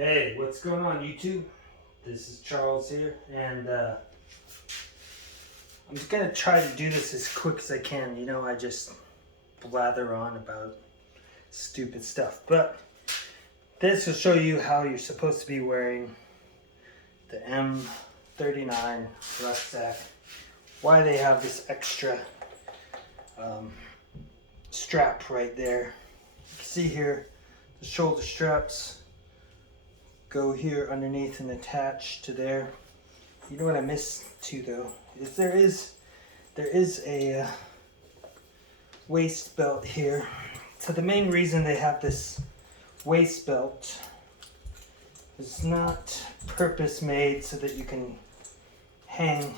Hey, what's going on YouTube? This is Charles here, and I'm just gonna try to do this as quick as I can. You know, I just blather on about stupid stuff, but this will show you how you're supposed to be wearing the M39 rucksack, why they have this extra strap right there. You can see here the shoulder straps go here underneath and attach to there. You know what I missed too though is there is a waist belt here. So the main reason they have this waist belt is not purpose made so that you can hang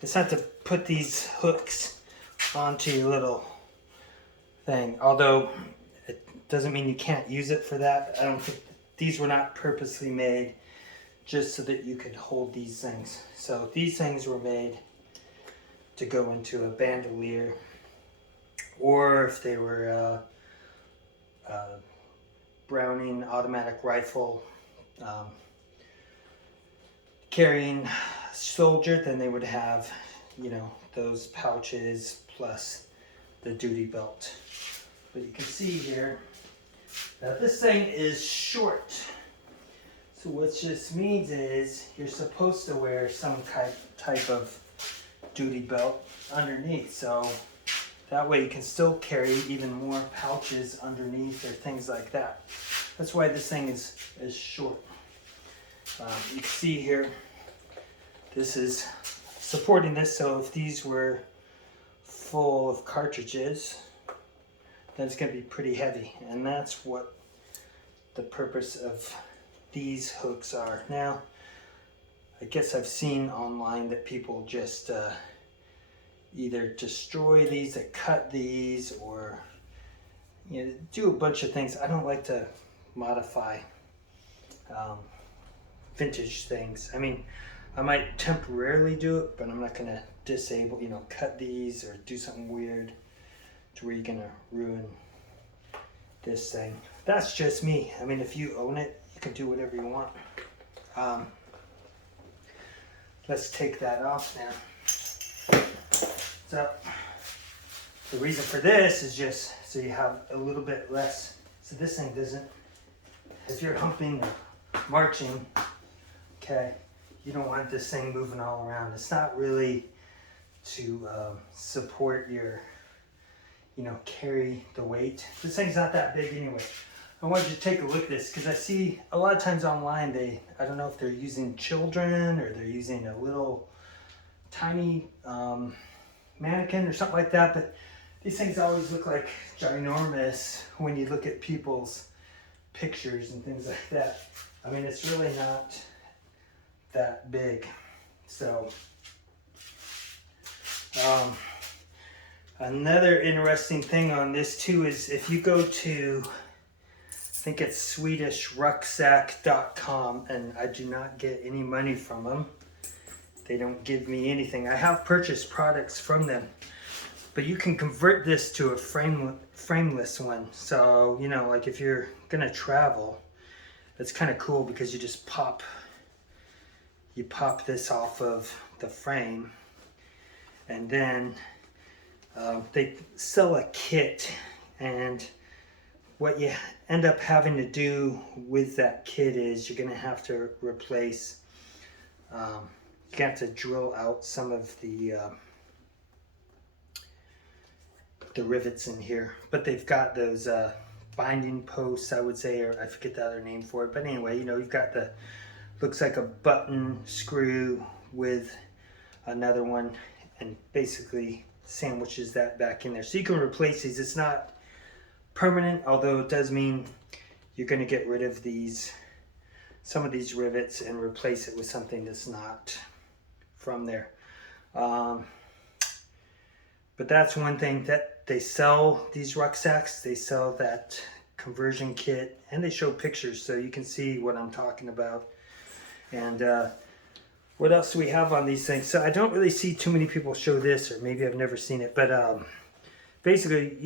just have to put these hooks onto your little thing, although it doesn't mean you can't use it for that. I don't think these were not purposely made just so that you could hold these things. So these things were made to go into a bandolier, or if they were Browning automatic rifle carrying soldier, then they would have, you know, those pouches plus the duty belt. But you can see here that this thing is short. So what this means is you're supposed to wear some type of duty belt underneath. So that way you can still carry even more pouches underneath or things like that. That's why this thing is short. You can see here, this is supporting this, so if these were full of cartridges, then it's going to be pretty heavy, and that's what the purpose of these hooks are. Now, I guess I've seen online that people just either destroy these, that cut these, or you know, do a bunch of things. I don't like to modify vintage things. I mean, I might temporarily do it, but I'm not gonna disable, you know, cut these or do something weird to where you're gonna ruin this thing. That's just me. I mean, if you own it, you can do whatever you want. Let's take that off now. So the reason for this is just so you have a little bit less, so this thing doesn't, if you're humping or marching, okay, you don't want this thing moving all around. It's not really to support your, you know, carry the weight. This thing's not that big anyway. I wanted you to take a look at this because I see a lot of times online I don't know if they're using children or they're using a little tiny mannequin or something like that, but these things always look like ginormous when you look at people's pictures and things like that. I mean, it's really not that big. So another interesting thing on this too is if you go to, I think it's Swedish Rucksack.com, and I do not get any money from them. They don't give me anything. I have purchased products from them, but you can convert this to a frameless one. So, you know, like if you're gonna travel, it's kind of cool because you just pop this off of the frame, and then they sell a kit, and what you end up having to do with that kit is you're gonna have to replace, you have to drill out some of the rivets in here, but they've got those binding posts, I would say, or I forget the other name for it, but anyway, you know, you've got the, looks like a button screw with another one, and basically sandwiches that back in there. So you can replace these. It's not permanent, although it does mean you're going to get rid of these, some of these rivets, and replace it with something that's not from there. But that's one thing that they sell, these rucksacks, they sell that conversion kit, and they show pictures so you can see what I'm talking about. And What else do we have on these things? So I don't really see too many people show this, or maybe I've never seen it, but basically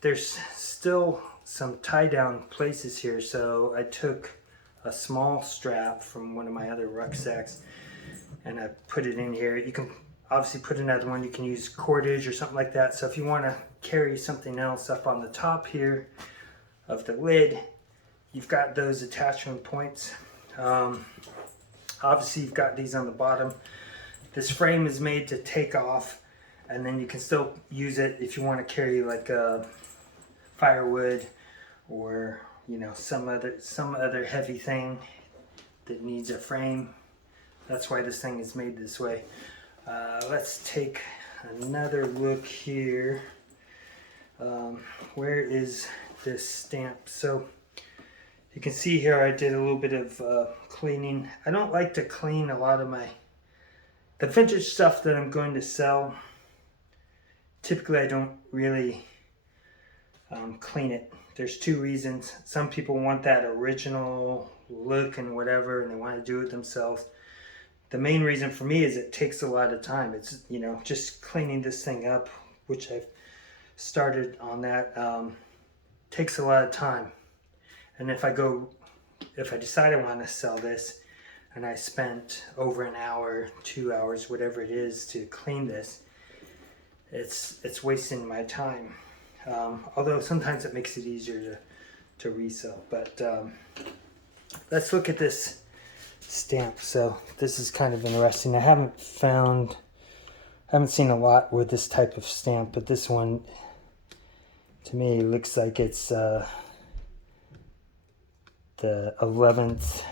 there's still some tie down places here. So I took a small strap from one of my other rucksacks and I put it in here. You can obviously put another one. You can use cordage or something like that. So if you want to carry something else up on the top here of the lid, you've got those attachment points. Obviously you've got these on the bottom. This frame is made to take off, and then you can still use it if you want to carry like firewood or, you know, some other heavy thing that needs a frame. That's why this thing is made this way. Let's take another look here. Where is this stamp? So you can see here I did a little bit of cleaning. I don't like to clean a lot of the vintage stuff that I'm going to sell. Typically I don't really clean it. There's two reasons. Some people want that original look and whatever, and they want to do it themselves. The main reason for me is it takes a lot of time. It's, you know, just cleaning this thing up, which I've started on that, takes a lot of time. And if I decide I want to sell this and I spent over an hour, 2 hours, whatever it is to clean this, it's wasting my time. Although sometimes it makes it easier to resell. But let's look at this stamp. So this is kind of interesting. I haven't seen a lot with this type of stamp, but this one to me looks like it's the 11th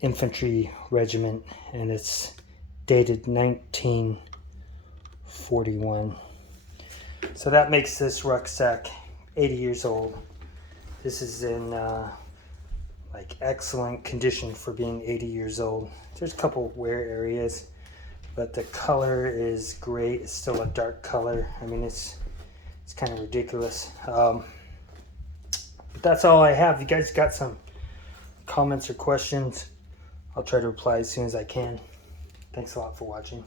Infantry Regiment, and it's dated 1941. So that makes this rucksack 80 years old. This is in like excellent condition for being 80 years old. There's a couple wear areas, but the color is great. It's still a dark color. I mean, it's kind of ridiculous. But that's all I have. If you guys got some comments or questions, I'll try to reply as soon as I can. Thanks a lot for watching.